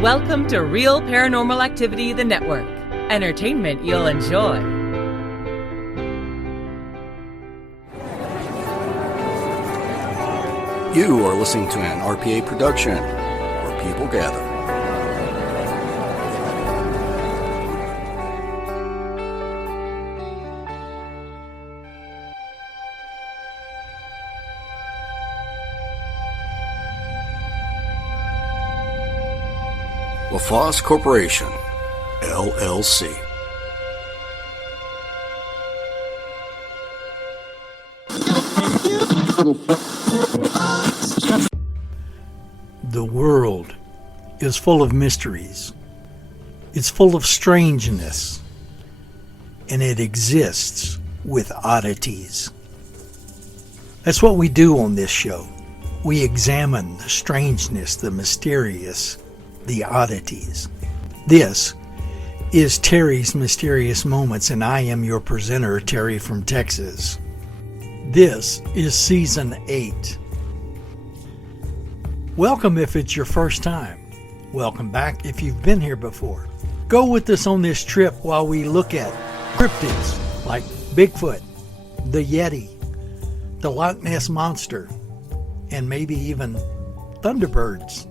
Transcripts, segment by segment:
Welcome to Real Paranormal Activity, the network. Entertainment you'll enjoy. You are listening to an RPA production, where people gather. LaFosse Corporation, LLC. The world is full of mysteries. It's full of strangeness. And it exists with oddities. That's what we do on this show. We examine the strangeness, the mysterious, the oddities. This is Terry's Mysterious Moments, and I am your presenter, Terry from Texas. This is Season 8. Welcome if it's your first time. Welcome back if you've been here before. Go with us on this trip while we look at cryptids like Bigfoot, the Yeti, the Loch Ness Monster, and maybe even Thunderbirds.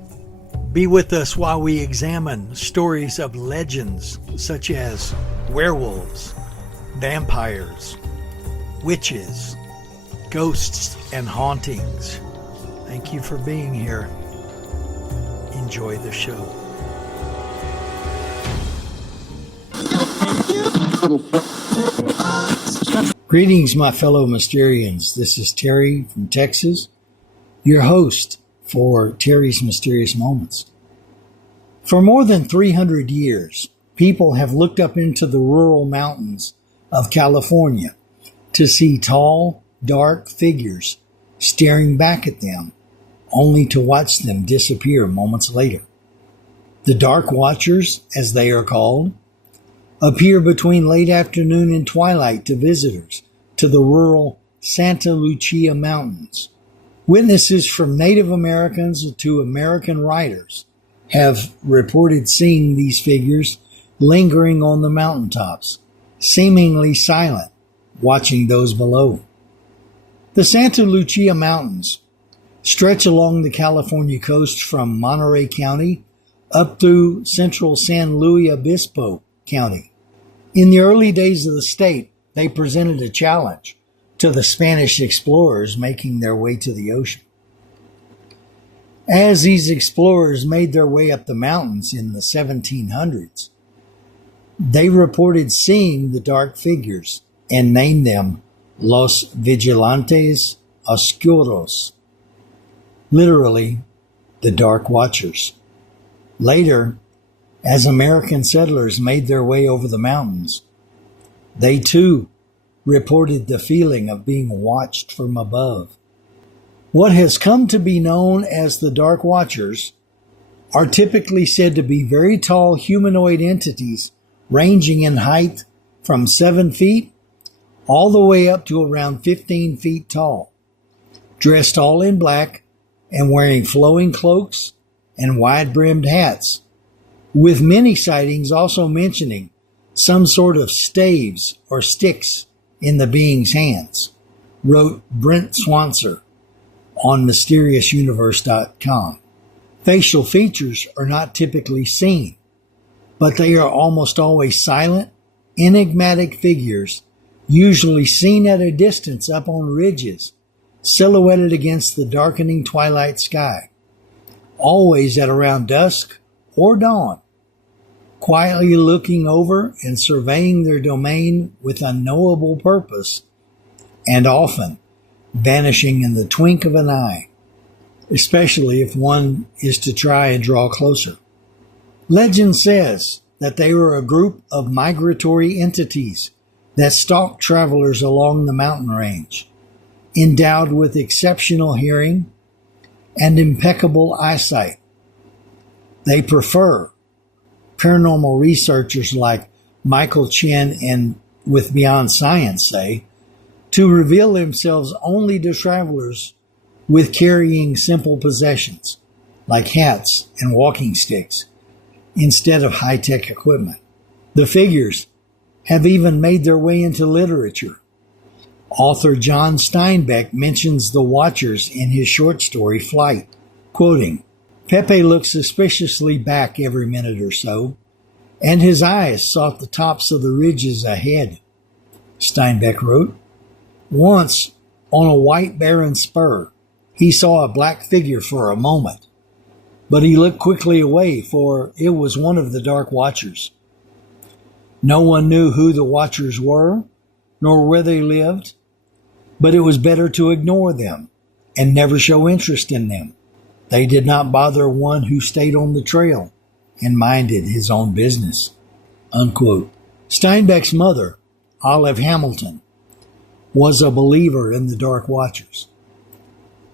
Be with us while we examine stories of legends such as werewolves, vampires, witches, ghosts, and hauntings. Thank you for being here. Enjoy the show. Greetings, my fellow Mysterians. This is Terry from Texas, your host for Terry's Mysterious Moments. For more than 300 years, people have looked up into the rural mountains of California to see tall, dark figures staring back at them, only to watch them disappear moments later. The Dark Watchers, as they are called, appear between late afternoon and twilight to visitors to the rural Santa Lucia Mountains. Witnesses from Native Americans to American writers have reported seeing these figures lingering on the mountaintops, seemingly silent, watching those below. The Santa Lucia Mountains stretch along the California coast from Monterey County up through central San Luis Obispo County. In the early days of the state, they presented a challenge to the Spanish explorers making their way to the ocean. As these explorers made their way up the mountains in the 1700s, they reported seeing the dark figures and named them Los Vigilantes Oscuros, literally, the Dark Watchers. Later, as American settlers made their way over the mountains, they too reported the feeling of being watched from above. What has come to be known as the Dark Watchers are typically said to be very tall humanoid entities ranging in height from 7 feet all the way up to around 15 feet tall, dressed all in black and wearing flowing cloaks and wide-brimmed hats, with many sightings also mentioning some sort of staves or sticks in the being's hands, wrote Brent Swanser on MysteriousUniverse.com. Facial features are not typically seen, but they are almost always silent, enigmatic figures, usually seen at a distance up on ridges, silhouetted against the darkening twilight sky, always at around dusk or dawn, quietly looking over and surveying their domain with unknowable purpose, and often vanishing in the twink of an eye, especially if one is to try and draw closer. Legend says that they were a group of migratory entities that stalked travelers along the mountain range, endowed with exceptional hearing and impeccable eyesight. They prefer, paranormal researchers like Michael Chen and with Beyond Science say, to reveal themselves only to travelers with carrying simple possessions like hats and walking sticks, instead of high-tech equipment. The figures have even made their way into literature. Author John Steinbeck mentions the watchers in his short story Flight, quoting, "Pepe looked suspiciously back every minute or so, and his eyes sought the tops of the ridges ahead," Steinbeck wrote. "Once, on a white barren spur, he saw a black figure for a moment, but he looked quickly away, for it was one of the dark watchers. No one knew who the watchers were, nor where they lived, but it was better to ignore them and never show interest in them. They did not bother one who stayed on the trail and minded his own business." Unquote. Steinbeck's mother, Olive Hamilton, was a believer in the Dark Watchers.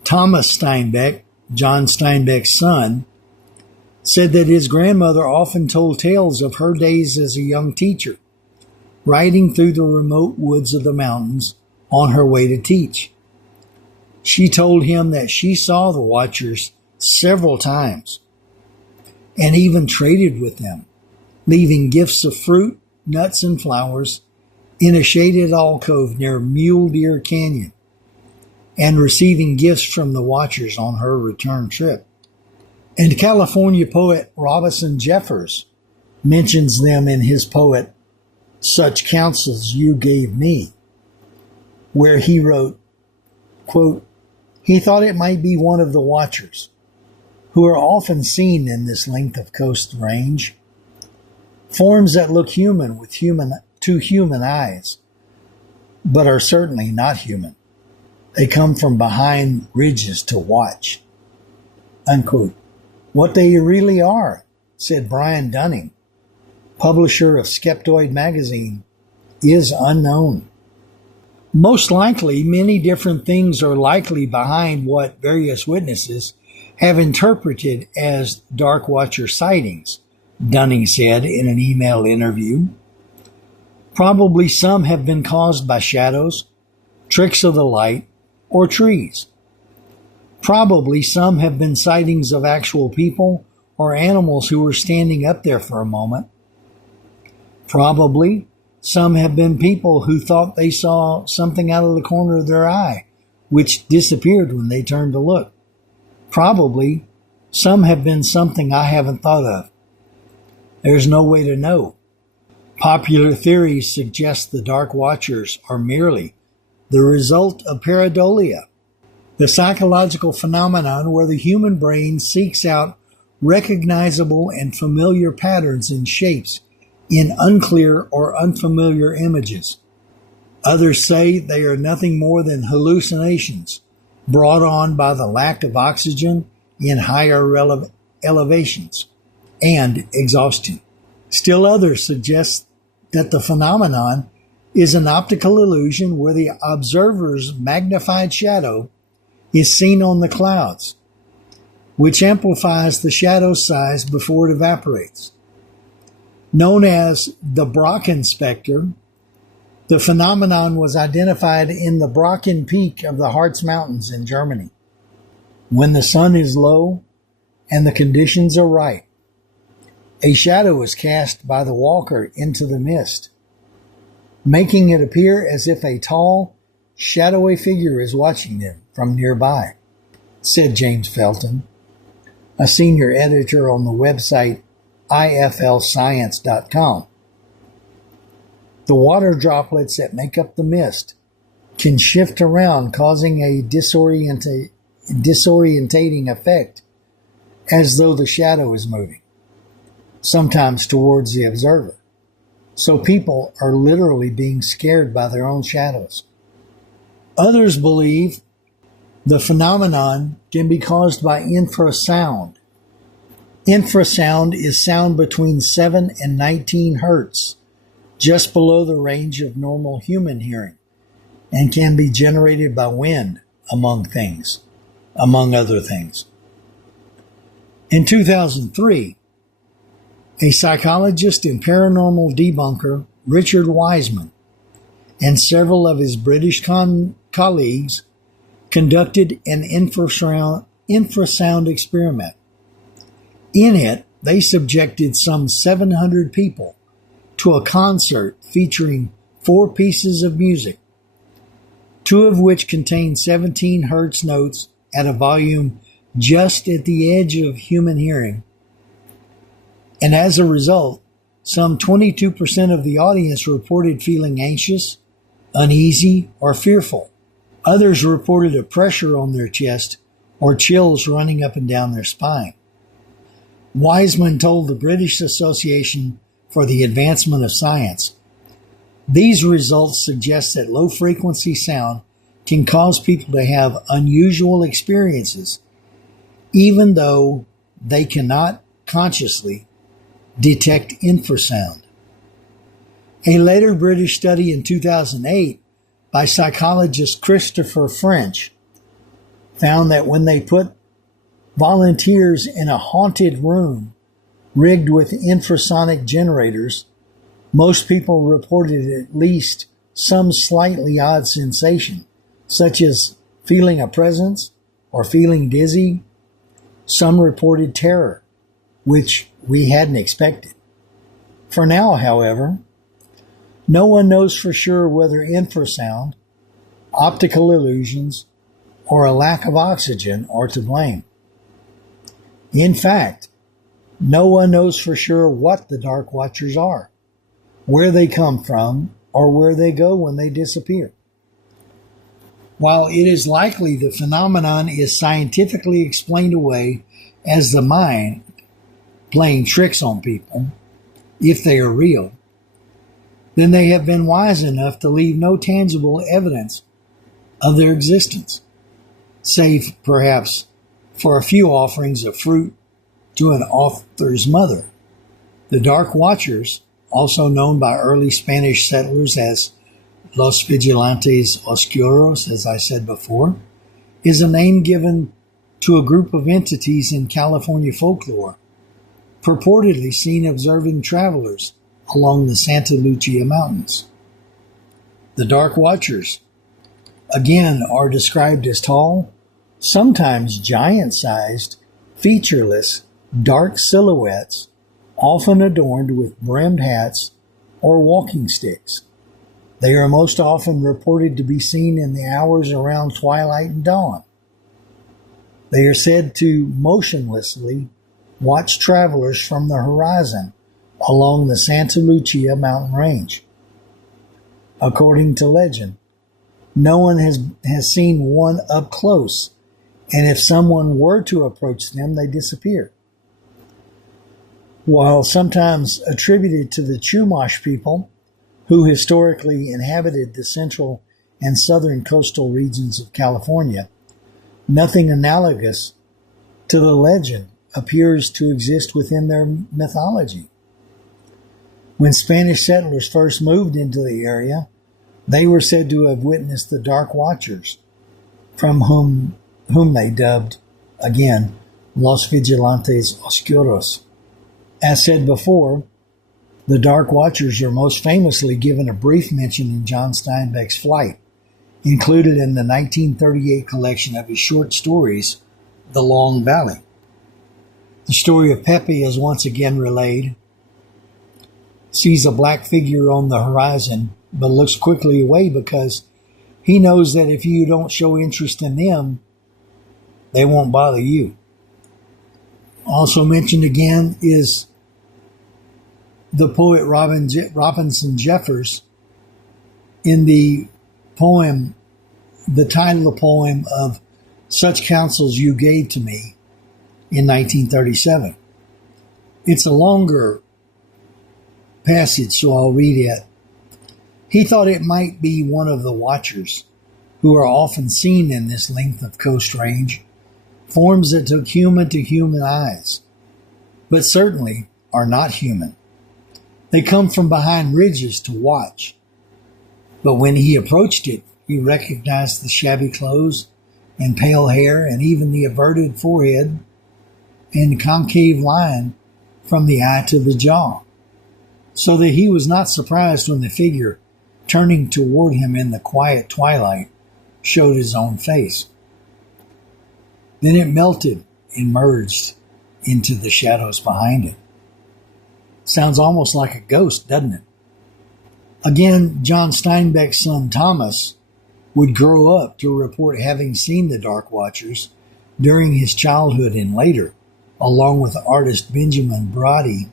Thomas Steinbeck, John Steinbeck's son, said that his grandmother often told tales of her days as a young teacher, riding through the remote woods of the mountains on her way to teach. She told him that she saw the Watchers several times and even traded with them, leaving gifts of fruit, nuts, and flowers in a shaded alcove near Mule Deer Canyon, and receiving gifts from the Watchers on her return trip. And California poet Robinson Jeffers mentions them in his poem, "Such Counsels You Gave Me," where he wrote, quote, "He thought it might be one of the Watchers, who are often seen in this length of coast range, forms that look human with human eyes, but are certainly not human. They come from behind ridges to watch." Unquote. "What they really are," said Brian Dunning, publisher of Skeptoid magazine, "is unknown. Most likely, many different things are likely behind what various witnesses have interpreted as Dark Watcher sightings," Dunning said in an email interview. "Probably some have been caused by shadows, tricks of the light, or trees. Probably some have been sightings of actual people or animals who were standing up there for a moment. Probably some have been people who thought they saw something out of the corner of their eye, which disappeared when they turned to look. Probably some have been something I haven't thought of. There's no way to know. Popular theories suggest the Dark Watchers are merely the result of pareidolia, the psychological phenomenon where the human brain seeks out recognizable and familiar patterns and shapes in unclear or unfamiliar images. Others say they are nothing more than hallucinations brought on by the lack of oxygen in higher elevations and exhaustion. Still others suggest that the phenomenon is an optical illusion where the observer's magnified shadow is seen on the clouds, which amplifies the shadow's size before it evaporates. Known as the Brocken specter, the phenomenon was identified in the Brocken Peak of the Harz Mountains in Germany. When the sun is low and the conditions are right, a shadow is cast by the walker into the mist, making it appear as if a tall, shadowy figure is watching them from nearby, said James Felton, a senior editor on the website iflscience.com. The water droplets that make up the mist can shift around, causing a disorientating effect, as though the shadow is moving, sometimes towards the observer. So people are literally being scared by their own shadows. Others believe the phenomenon can be caused by infrasound. Infrasound is sound between 7 and 19 hertz, just below the range of normal human hearing, and can be generated by wind, among other things. In 2003, a psychologist and paranormal debunker, Richard Wiseman, and several of his British colleagues conducted an infrasound experiment. In it, they subjected some 700 people to a concert featuring 4 pieces of music, 2 of which contained 17 hertz notes at a volume just at the edge of human hearing. And as a result, some 22% of the audience reported feeling anxious, uneasy, or fearful. Others reported a pressure on their chest or chills running up and down their spine. Wiseman told the British Association for the Advancement of Science, "These results suggest that low-frequency sound can cause people to have unusual experiences, even though they cannot consciously detect infrasound." A later British study in 2008 by psychologist Christopher French found that when they put volunteers in a haunted room rigged with infrasonic generators, most people reported at least some slightly odd sensation, such as feeling a presence or feeling dizzy. Some reported terror, which we hadn't expected. For now, however, no one knows for sure whether infrasound, optical illusions, or a lack of oxygen are to blame. In fact, no one knows for sure what the Dark Watchers are, where they come from, or where they go when they disappear. While it is likely the phenomenon is scientifically explained away as the mind playing tricks on people, if they are real, then they have been wise enough to leave no tangible evidence of their existence, save perhaps for a few offerings of fruit to an author's mother. The Dark Watchers, also known by early Spanish settlers as Los Vigilantes Oscuros, as I said before, is a name given to a group of entities in California folklore, purportedly seen observing travelers along the Santa Lucia Mountains. The Dark Watchers, again, are described as tall, sometimes giant-sized, featureless, dark silhouettes, often adorned with brimmed hats or walking sticks. They are most often reported to be seen in the hours around twilight and dawn. They are said to motionlessly watch travelers from the horizon along the Santa Lucia mountain range. According to legend, no one has seen one up close, and if someone were to approach them, they disappear. While sometimes attributed to the Chumash people, who historically inhabited the central and southern coastal regions of California, nothing analogous to the legend appears to exist within their mythology. When Spanish settlers first moved into the area, they were said to have witnessed the Dark Watchers, from whom they dubbed, again, Los Vigilantes Oscuros. As said before, the Dark Watchers are most famously given a brief mention in John Steinbeck's Flight, included in the 1938 collection of his short stories, The Long Valley. The story of Pepe is once again relayed. Sees a black figure on the horizon, but looks quickly away because he knows that if you don't show interest in them, they won't bother you. Also mentioned again is the poet Robinson Jeffers in the poem, the title of the poem of Such Counsels You Gave to Me in 1937. It's a longer passage, so I'll read it. He thought it might be one of the watchers who are often seen in this length of coast range, forms that took human to human eyes, but certainly are not human. They come from behind ridges to watch. But when he approached it, he recognized the shabby clothes and pale hair and even the averted forehead and concave line from the eye to the jaw, so that he was not surprised when the figure, turning toward him in the quiet twilight, showed his own face. Then it melted and merged into the shadows behind it. Sounds almost like a ghost, doesn't it? Again, John Steinbeck's son Thomas would grow up to report having seen the Dark Watchers during his childhood and later, along with artist Benjamin Brody,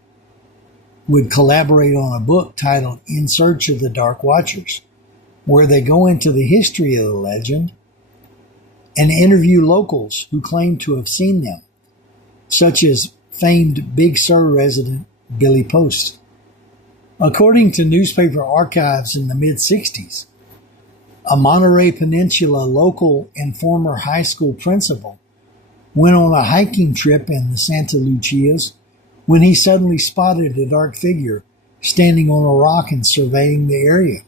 would collaborate on a book titled In Search of the Dark Watchers, where they go into the history of the legend and interview locals who claim to have seen them, such as famed Big Sur resident Billy Post. According to newspaper archives in the mid-60s, a Monterey Peninsula local and former high school principal went on a hiking trip in the Santa Lucias when he suddenly spotted a dark figure standing on a rock and surveying the area.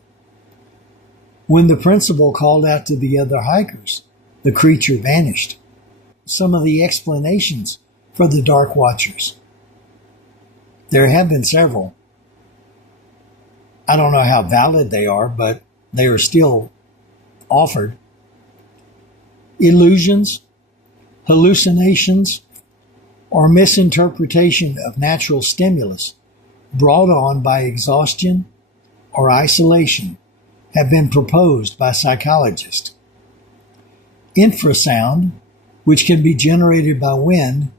When the principal called out to the other hikers, the creature vanished. Some of the explanations for the Dark Watchers. There have been several. I don't know how valid they are, but they are still offered. Illusions, hallucinations, or misinterpretation of natural stimulus brought on by exhaustion or isolation have been proposed by psychologists. Infrasound, which can be generated by wind,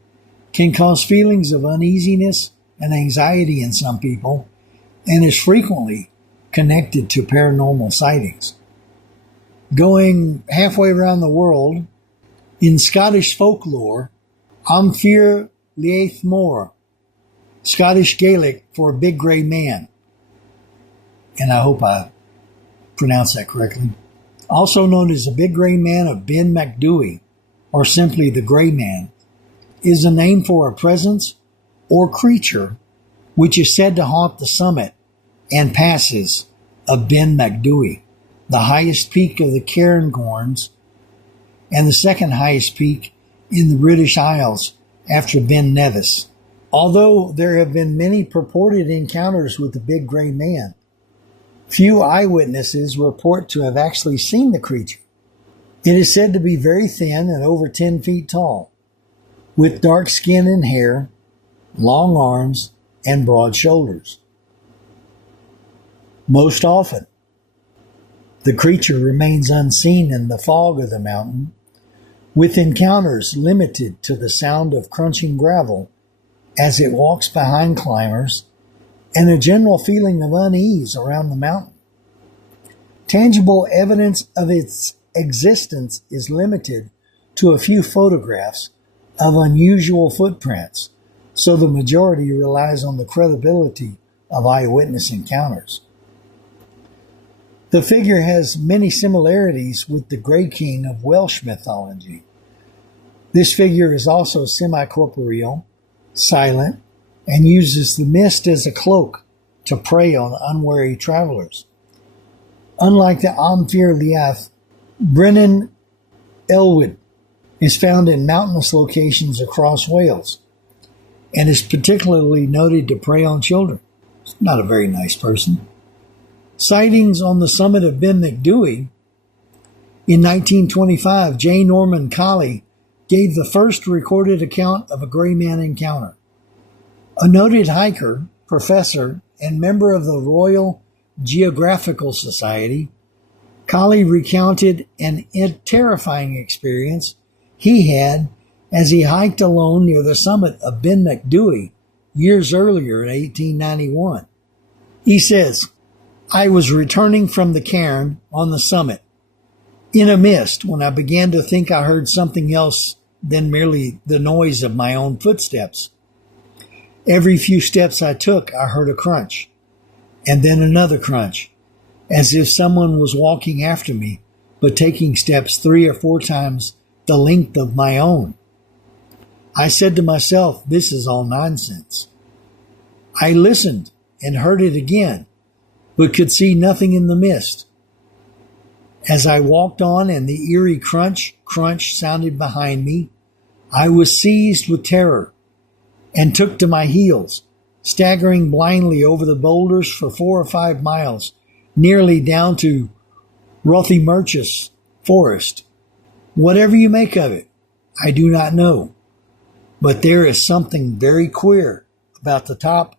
can cause feelings of uneasiness and anxiety in some people and is frequently connected to paranormal sightings. Going halfway around the world, in Scottish folklore, Amphir Liath Mór, Scottish Gaelic for big grey man, and I hope I pronounced that correctly, also known as the Big Grey Man of Ben Macdui, or simply the Grey Man, is a name for a presence or creature which is said to haunt the summit and passes of Ben Macdui, the highest peak of the Cairngorms and the second highest peak in the British Isles after Ben Nevis. Although there have been many purported encounters with the Big Grey Man, few eyewitnesses report to have actually seen the creature. It is said to be very thin and over 10 feet tall, with dark skin and hair, long arms, and broad shoulders. Most often, the creature remains unseen in the fog of the mountain, with encounters limited to the sound of crunching gravel as it walks behind climbers and a general feeling of unease around the mountain. Tangible evidence of its existence is limited to a few photographs of unusual footprints, so the majority relies on the credibility of eyewitness encounters. The figure has many similarities with the Grey King of Welsh mythology. This figure is also semi-corporeal, silent, and uses the mist as a cloak to prey on unwary travelers. Unlike the Amphir Liath, Brennan Elwood is found in mountainous locations across Wales and is particularly noted to prey on children. He's not a very nice person. Sightings on the summit of Ben Macdui. In 1925, J. Norman Colley gave the first recorded account of a gray man encounter. A noted hiker, professor, and member of the Royal Geographical Society, Colley recounted an terrifying experience he had as he hiked alone near the summit of Ben Macdui years earlier in 1891. He says, "I was returning from the cairn on the summit in a mist when I began to think I heard something else than merely the noise of my own footsteps. Every few steps I took, I heard a crunch, and then another crunch, as if someone was walking after me, but taking steps 3 or 4 times the length of my own. I said to myself, this is all nonsense. I listened and heard it again, but could see nothing in the mist. As I walked on and the eerie crunch sounded behind me, I was seized with terror and took to my heels, staggering blindly over the boulders for 4 or 5 miles, nearly down to Rothiemurchus Forest. Whatever you make of it, I do not know. But there is something very queer about the top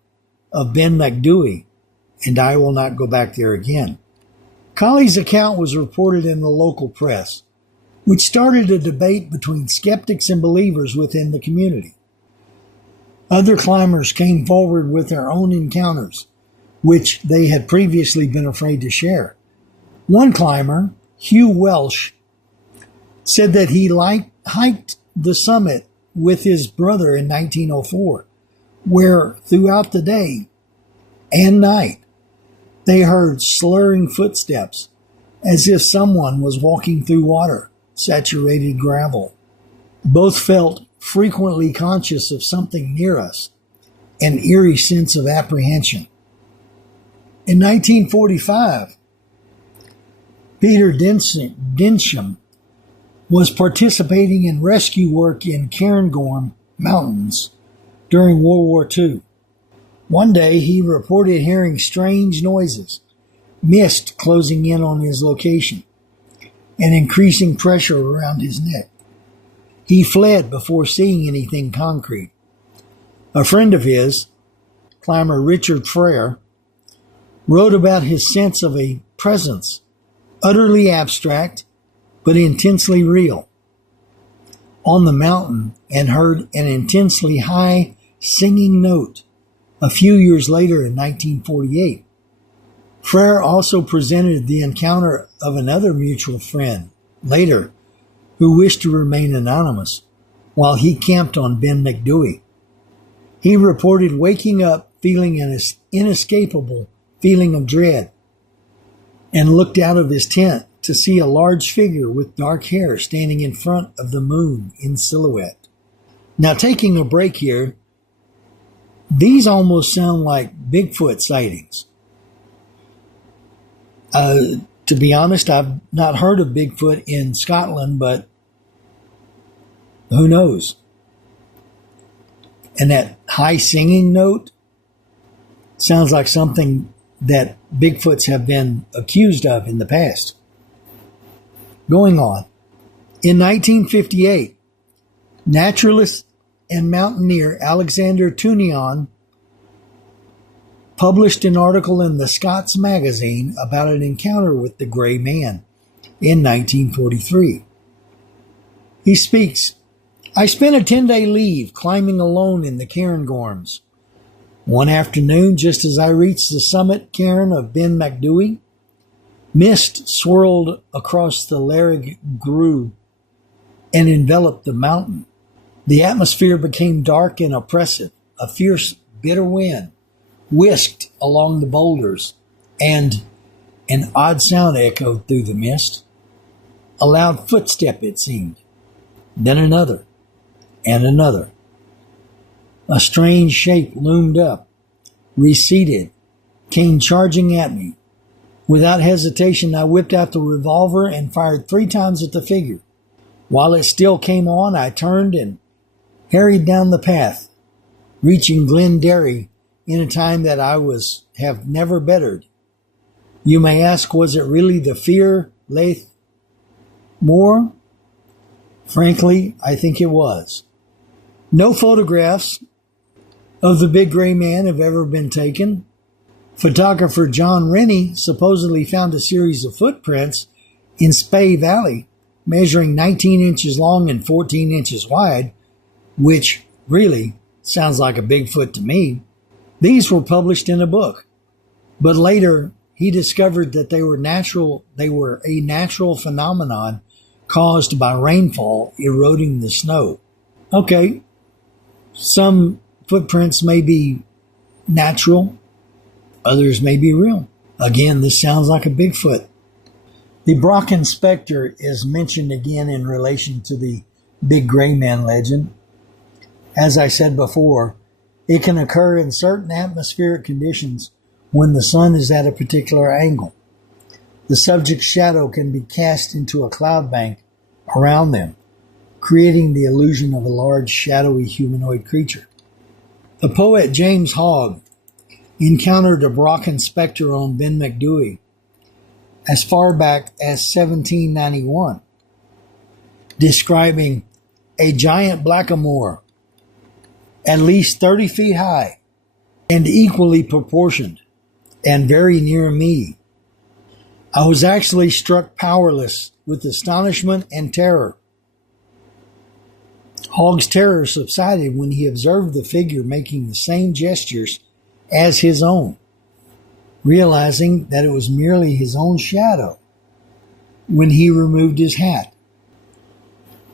of Ben McDewey, and I will not go back there again. Colley's account was reported in the local press, which started a debate between skeptics and believers within the community. Other climbers came forward with their own encounters, which they had previously been afraid to share. One climber, Hugh Welsh, said that he hiked the summit with his brother in 1904, where throughout the day and night they heard slurring footsteps as if someone was walking through water, saturated gravel. Both felt frequently conscious of something near us, an eerie sense of apprehension. In 1945, Peter Dinsham was participating in rescue work in Cairngorm Mountains during World War II. One day he reported hearing strange noises, mist closing in on his location, and increasing pressure around his neck. He fled before seeing anything concrete. A friend of his, climber Richard Frere, wrote about his sense of a presence, utterly abstract, but intensely real, on the mountain, and heard an intensely high singing note a few years later in 1948. Frere also presented the encounter of another mutual friend later who wished to remain anonymous while he camped on Ben McDewey. He reported waking up feeling an inescapable feeling of dread and looked out of his tent to see a large figure with dark hair standing in front of the moon in silhouette. Now, taking a break here, these almost sound like Bigfoot sightings. To be honest, I've not heard of Bigfoot in Scotland, but who knows? And that high singing note sounds like something that Bigfoots have been accused of in the past. Going on. In 1958, naturalist and mountaineer Alexander Tunion published an article in the Scots magazine about an encounter with the Gray Man in 1943. He speaks, "I spent a 10-day leave climbing alone in the Cairngorms. One afternoon, just as I reached the summit cairn of Ben McDewey, mist swirled across the Larrig Grue and enveloped the mountain. The atmosphere became dark and oppressive. A fierce, bitter wind whisked along the boulders, and an odd sound echoed through the mist. A loud footstep, it seemed. Then another, and another. A strange shape loomed up, receded, came charging at me. Without hesitation, I whipped out the revolver and fired 3 times at the figure. While it still came on, I turned and harried down the path, reaching Glenderry in a time that I have never bettered. You may ask, was it really the Fear Laith Moor? Frankly, I think it was. No photographs of the Big Gray Man have ever been taken. Photographer John Rennie supposedly found a series of footprints in Spey Valley, measuring 19 inches long and 14 inches wide, which really sounds like a Bigfoot to me. These were published in a book, but later he discovered that they were a natural phenomenon caused by rainfall eroding the snow. Okay, some footprints may be natural, others may be real. Again, this sounds like a Bigfoot. The Brocken Spectre is mentioned again in relation to the Big Gray Man legend. As I said before, it can occur in certain atmospheric conditions when the sun is at a particular angle. The subject's shadow can be cast into a cloud bank around them, creating the illusion of a large, shadowy humanoid creature. The poet James Hogg encountered a Brocken spectre on Ben McDewey as far back as 1791, describing a giant blackamoor at least 30 feet high and equally proportioned and very near me. I was actually struck powerless with astonishment and terror. Hogg's terror subsided when he observed the figure making the same gestures as his own, realizing that it was merely his own shadow when he removed his hat.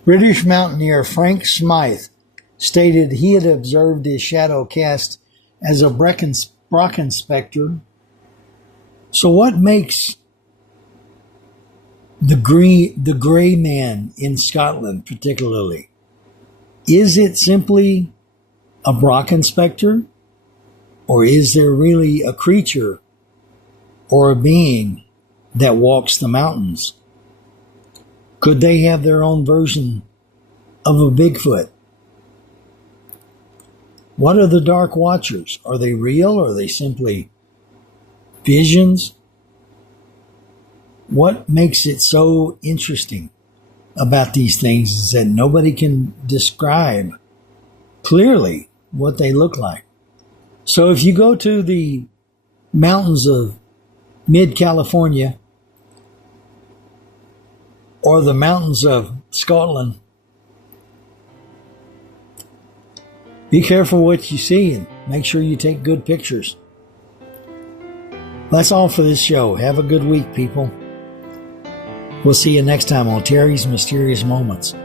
British mountaineer Frank Smythe stated he had observed his shadow cast as a Brocken spectre. So what makes the grey man in Scotland particularly? Is it simply a Brocken spectre? Or is there really a creature or a being that walks the mountains? Could they have their own version of a Bigfoot? What are the Dark Watchers? Are they real or are they simply visions? What makes it so interesting about these things is that nobody can describe clearly what they look like. So if you go to the mountains of mid-California or the mountains of Scotland, be careful what you see and make sure you take good pictures. That's all for this show. Have a good week, people. We'll see you next time on Terry's Mysterious Moments.